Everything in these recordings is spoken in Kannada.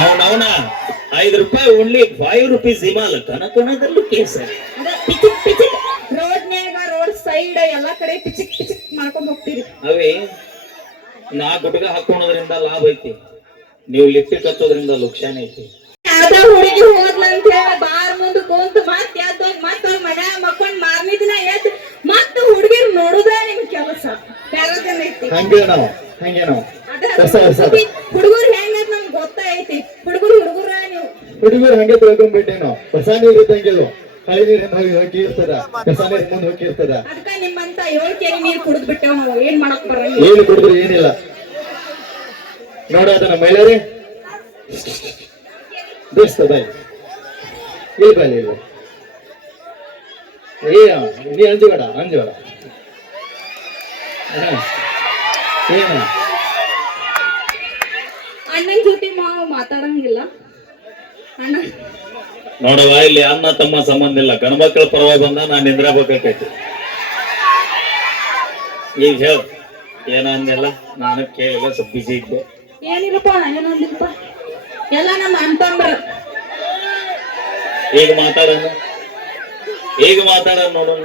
ಅವನವನ ₹5 ಓನ್ಲಿ ₹5 ಹಿಮಾಲ ಕನಕನದಲ್ಲೂ ಕೇಸ ಪಿಚಿಕ್ ಪಿಚಿಕ್ ರೋಡ್ನ್ಯಾಗ ರೋಡ್ ಸೈಡ್ ಎಲ್ಲಾ ಕಡೆ ಪಿಚಿಕ್ ಪಿಚಿಕ್ ಮಾಡ್ಕೊಂಡ್ ಹೋಗ್ತೀರಿ. ಅವೇ ನಾ ಗುಟ್ಗ ಹಾಕೋಣದ್ರಿಂದ ಲಾಭ ಐತಿ, ನೀವು ಲಿಫ್ಟ್ ಹಚ್ಚೋದ್ರಿಂದ ಲುಕ್ಷಾನ ಐತಿ. ಯಾವ್ದ ಹುಡುಗಿ ಹೋದ್ಲಂತ ಹೇಳಿ ಬಾರ್ ಮುಂದ್ ಕುಂತ ಮತ್ ಎದ್ದೋಗ್ ಮತ್ತ ಮಗ ಮಕ್ಕೊಂಡ್ ಮಾರ್ನೇ ದಿನ ಎದ್ದು ಮತ್ತ ಹುಡುಗಿರ್ ನೋಡುದ ನಿಮ್ ಕೆಲಸ ಬೇರೆದನ್ನ ಐತಿ. ಹಂಗೆ ನಾವು ಹುಡುಗರು ಹೆಂಗಂತ ನಮ್ಗೆ ಗೊತ್ತೈತಿ. ಹುಡುಗರ ನೀವು ಹುಡುಗರು ಹಂಗೆ ತಿಳ್ಕೊಂಡ್ಬಿಟ್ಟೆ ನಾವು. ಹೊಸ ನೀರು ಇದ್ದಂಗೆಲ್ವ, ಹಳಿ ನೀರಿಂದ ಹೋಗಿ ಇರ್ತದ, ಹೊಸ ನೀರ್ ಮುಂದೆ ಹೋಗಿ ಇರ್ತದ. ಅದಕ್ಕ ನಿಮ್ಮಂತ 7 ಕೆರೆ ನೀರ್ ಕುಡಿದ್ ಬಿಟ್ಟೇವ್ ನಾವು. ಏನ್ ಮಾಡಕ್ ಬರಲ್ಲ, ಏನು ಕುಡಿದ್ರು ಏನಿಲ್ಲ. ನೋಡ ಅದನ್ನ ಮಹಿಳೆಯರೇ ದೋಸ್ತ ಬಾಯ್ ಇಲ್ಲಿ ಬಾಯ್ ಇಲ್ಲ ನೀ ಅಂಜುಬೇಡ ಏನು ಅಣ್ಣನ್ ಜೊತೆ ಮಾತಾಡಂಗಿಲ್ಲ ಅಣ್ಣ. ನೋಡವ, ಇಲ್ಲಿ ಅಣ್ಣ ತಮ್ಮ ಸಂಬಂಧ ಇಲ್ಲ. ಗಣಮಕ್ಕಳ ಪರವಾಗಿ ಬಂದ ನಾನು ನಿಂದ್ರಬೇಕಾಕೈತಿ. ಈಗ ಹೇಳ ಏನಂದೆಲ್ಲ ನಾನು ಕೇಳಿಲ್ಲ, ಸ್ವಲ್ಪ ಬಿಸಿ ಇದ್ದೆ. ಏನಿಲ್ಲಪ್ಪ ಏನಂದಿಲ್ಲಪ್ಪ, ಎಲ್ಲ ನಮ್ಮ ಅಣ್ತಂಬ್ರ. ಈಗ ಮಾತಾಡ ನೋಡೋಣ.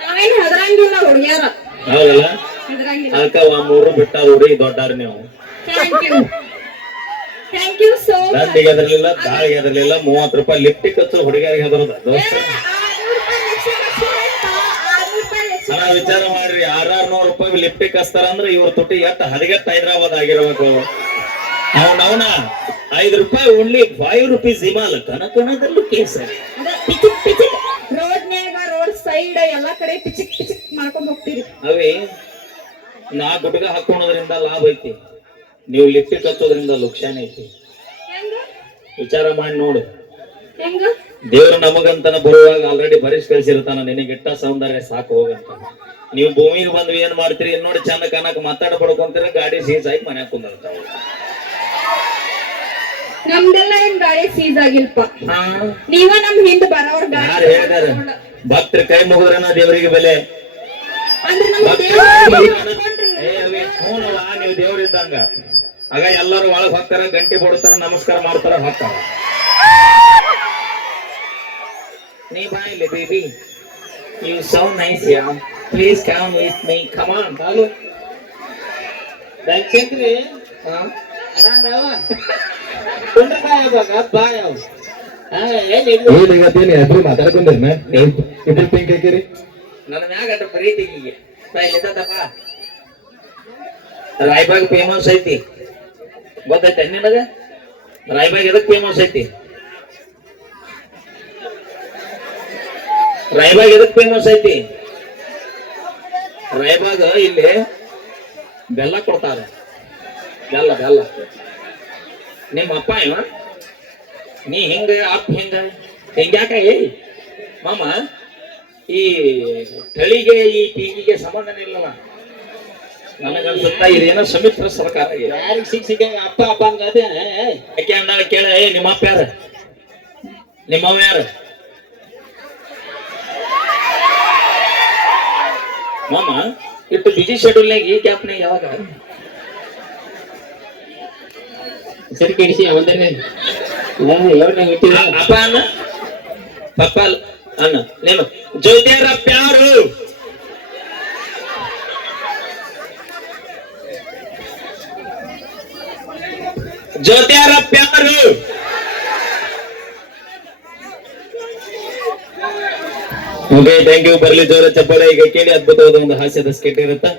ನಾವೇನ್ ಹೆದರಂಗಿಲ್ಲ ಹುಡುಗ್ಯಾರ, ಹೌದಲ್ಲ? ಹೆದರಂಗಿಲ್ಲ. ಅದಕ್ಕ 3 ಬಿಟ್ಟ ಹುಡುಗಿ ದೊಡ್ಡಾರ ನೀವು. Thank you so much. ದಂಡಿಗೆ ಹೆದರ್ಲಿಲ್ಲ, ದಾಳಿಗೆ ಹೆದರ್ಲಿಲ್ಲ. ₹30 ಲಿಫ್ಟಿಗೆ ಹಚ್ಚಲು ಹುಡುಗಿಯರಿಗೆ ಹೆದರದ ದೋಸ್ತ. ವಿಚಾರ ಮಾಡ್ರಿ, ₹600 ಲಿಫ್ಟಿಗೆ ಹಚ್ತಾರ ಅಂದ್ರೆ ಇವ್ರ ತುಟಿ ಎಟ್ಟು ಹದಗೆಟ್ಟು ಹೈದರಾಬಾದ್ ಆಗಿರ್ಬೇಕು. ಅವನವನ ₹5 ಓನ್ಲಿ ₹5 ಹಿಮಾಲ ಕನಕನದಲ್ಲೂ ಕೇಸ ಪಿಚಿಕ್ ಪಿಚಿಕ್ ರೋಡ್ನ್ಯಾಗ ರೋಡ್ ಸೈಡ್ ಎಲ್ಲಾ ಕಡೆ ಪಿಚಿಕ್ ಪಿಚಿಕ್ ಮಾಡ್ಕೊಂಡ್ ಹೋಗ್ತೀರಿ. ಅವೇ ನಾ ಗುಟ್ಗ ಹಾಕೋಣದ್ರಿಂದ ಲಾಭ ಐತಿ, ನೀವು ಲಿಫ್ಟ್ ಹಚ್ಚೋದ್ರಿಂದ ಲುಕ್ಷಾನ ಐತಿ. ವಿಚಾರ ಮಾಡಿ ನೋಡು. ಹೆಂಗ ದೇವ್ರು ನಮಗಂತನ ಬರುವಾಗ ಆಲ್ರೆಡಿ ಭರಿಸಿ ಕಳ್ಸಿರ್ತಾನ, ನಿನಗಿಟ್ಟ ಸೌಂದರ್ಯ ಸಾಕು ಹೋಗಂತ. ನೀವು ಭೂಮಿಗೆ ಬಂದ್ವಿ ಏನ್ ಮಾಡ್ತೀರಿ? ನೋಡಿ ಚಂದ ಕಾಣಕ್ ಮಾತಾಡ ಪಡ್ಕೊಂತೀರ, ಗಾಡಿ ಸೀಸ್ ಆಗಿ ಮನ್ಯಾಗ ಕುಂದಿರ್ತಾವ. ನಮ್ದೆಲ್ಲ ಏನ್ ಗಾಡಿ ಸೀಸ್ ಆಗಿಲ್ಪ, ನೀವ ನಮ್ ಹಿಂದ್ ಬರೋರ್ ಯಾರು ಹೇಳ್ದಾರ? ಭಕ್ತರ ಕೈ ಮುಗಿದ್ರನ ದೇವರಿಗೆ ಬೆಲೆ. ಅಂದ್ರೆ ನೀವು ದೇವ್ರಿದ್ದಂಗ. ಆಗ ಎಲ್ಲರೂ ಒಳಗ್ ಹೋಗ್ತಾರ, ಗಂಟೆ ಬಡ್ತಾರ, ನಮಸ್ಕಾರ ಮಾಡ್ತಾರ, ಹೋಗ್ತಾರ. ನೀ ಬಾ ಇಲ್ಲಿ baby, you so nice yeah, please come with me, come on. Balu Chakri ಮಾತಾಡ್ಕೊಂಡ್ರಿ ಇಬ್ರು ಪಿಂಕ್ ಹಾಕಿರಿ. ನನ್ನ ಮ್ಯಾಗ ಅಟ ಪ್ರೀತಿಗೆ ರಾಯಬಾಗ್ ಫೇಮಸ್ ಐತಿ, ಗೊತ್ತೈತೆ ನಿನಗ? ರಾಯಬಾಗ್ ಎದಕ್ ಫೇಮಸ್ ಐತಿ? ರಾಯಬಾಗ್ ಎದಕ್ ಫೇಮಸ್ ಐತಿ? ರಾಯಬಾಗ ಇಲ್ಲಿ ಬೆಲ್ಲ ಕೊಡ್ತಾರೆ, ಬೆಲ್ಲ. ನಿಮ್ಮ ಅಪ್ಪ ಇವ, ನೀ ಹಿಂಗ ಅಪ್ಪ ಹಿಂಗ್ಯಾಕ? ಮಾಮ, ಈ ತಳಿಗೆ ಈ ಟೀಗಿಗೆ ಸಂಬಂಧನೇ ಇಲ್ಲವ. ನನಗನ್ಸುತ್ತಾ ಇದೇನೋ ಸಮ್ಮಿಶ್ರ ಸರ್ಕಾರ. ಯಾರಿಗೆ ಸಿಕ್ಸಿಗೆ ಅಪ್ಪ ಅಂಗದೇನೆ ಯಾಕೆ ಅಂದಾಗ ಕೇಳ, ನಿಮ್ಮ ಅಪ್ಪ ಯಾರು? ನಿಮ್ಮವ ಯಾರು? ಮಾಮ, ಇಟ್ಟು ಬಿಜಿ ಶೆಡ್ಯೂಲ್ನಾಗ ಈ ಕ್ಯಾಪ್ನಾಗ ಯಾವಾಗ ಸರಿ ಕೆಡಿಸಿ ಒಂದನೇ ಅಪ್ಪ ಅನ್ನ ಪಪ್ಪ ಅನ್ನ ನೇನು ಜೊತೆರ ಪ್ಯಾರು ಜೊತೆರ ಪ್ಯಾರು. Okay, thank you. ಬರ್ಲಿ ಜೋರ ಚಪ್ಪಾಳೆ. ಈಗ ಕೇಳಿ, ಅದ್ಭುತವಾದ ಒಂದು ಹಾಸ್ಯದ ಸ್ಕೆಟ್ ಇರುತ್ತಾ.